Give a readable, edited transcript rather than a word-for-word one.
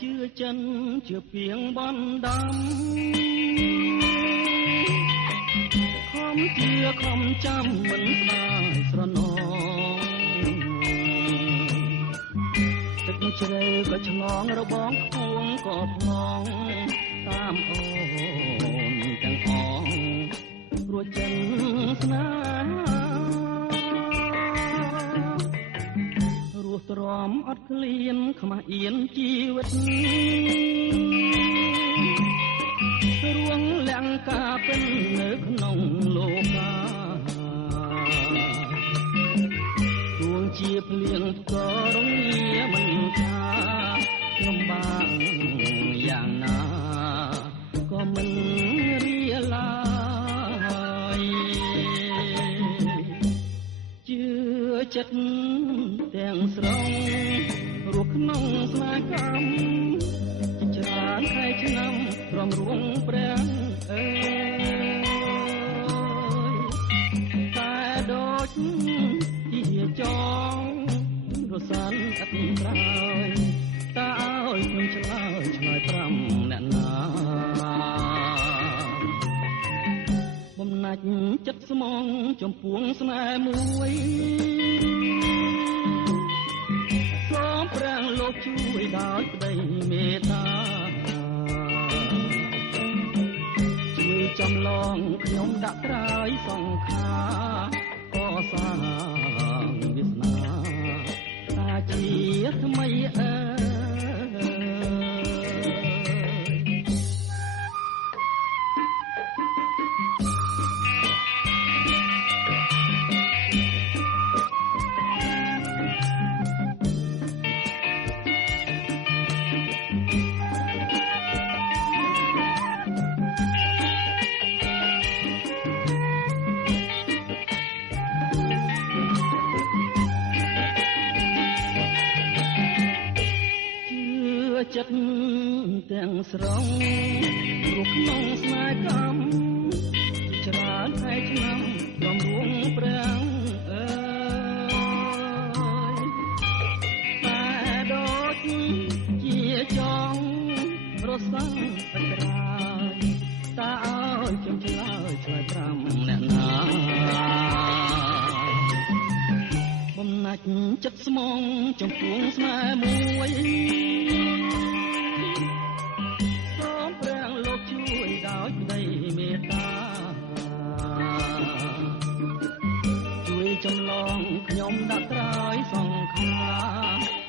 ជឿចិនជឿពីងបណ្ដាំខំជឿខំចាំមិនស្ដាយស្រណងទឹកជ្រៅក៏ឆ្លងរបងខ្ពងក៏ផ្លងតាមអូនទាំងអងរួចចិនស្នេហារស់ទ្រាំអត់ឃ្លានខ្មាស់អៀនជីវិតរួងលង្កាពិននៅក្នុងលោកាទួងជាភ្លៀងផ្គររងាមិនថាលំបាកយ៉ាងណាក៏មិនរៀឡាយជឿចិត្តទាំងស្រុងរស់ក្នុងស្នេហ៍កម្មច្រើនខែឆ្នាំរំរួងព្រះអើយតែដូចជាចងរសានអត់ក្រោយតើឲ្យខ្ញុំឆ្លើយ5អ្នកណាបំណាច់ចិត្តស្មងចំពោះស្នេហ៍មួយសូមព្រះលោកជួយដោយក្តីមេត្តាជួយចំឡងខ្ញុំដាក់ត្រើយសង្ខារកសាងវាសនាតាជាថ្មីអើចិត្តទាំងស្រុងរស់ក្នុងស្នេហ៍កម្មច្រើនខែឆ្នាំរំរួងព្រះអើយតែដូចជាចង់រសាំងអក្រាយតើឲ្យខ្ញុំឆ្លើយ5អ្នកណាបំណាច់ចិត្តស្មងចំពោះស្នេហ៍មួយសូមព្រះលោកជួយដោយក្តីមេត្តាជួយចម្លងខ្ញុំដាក់ត្រើយសង្ខារ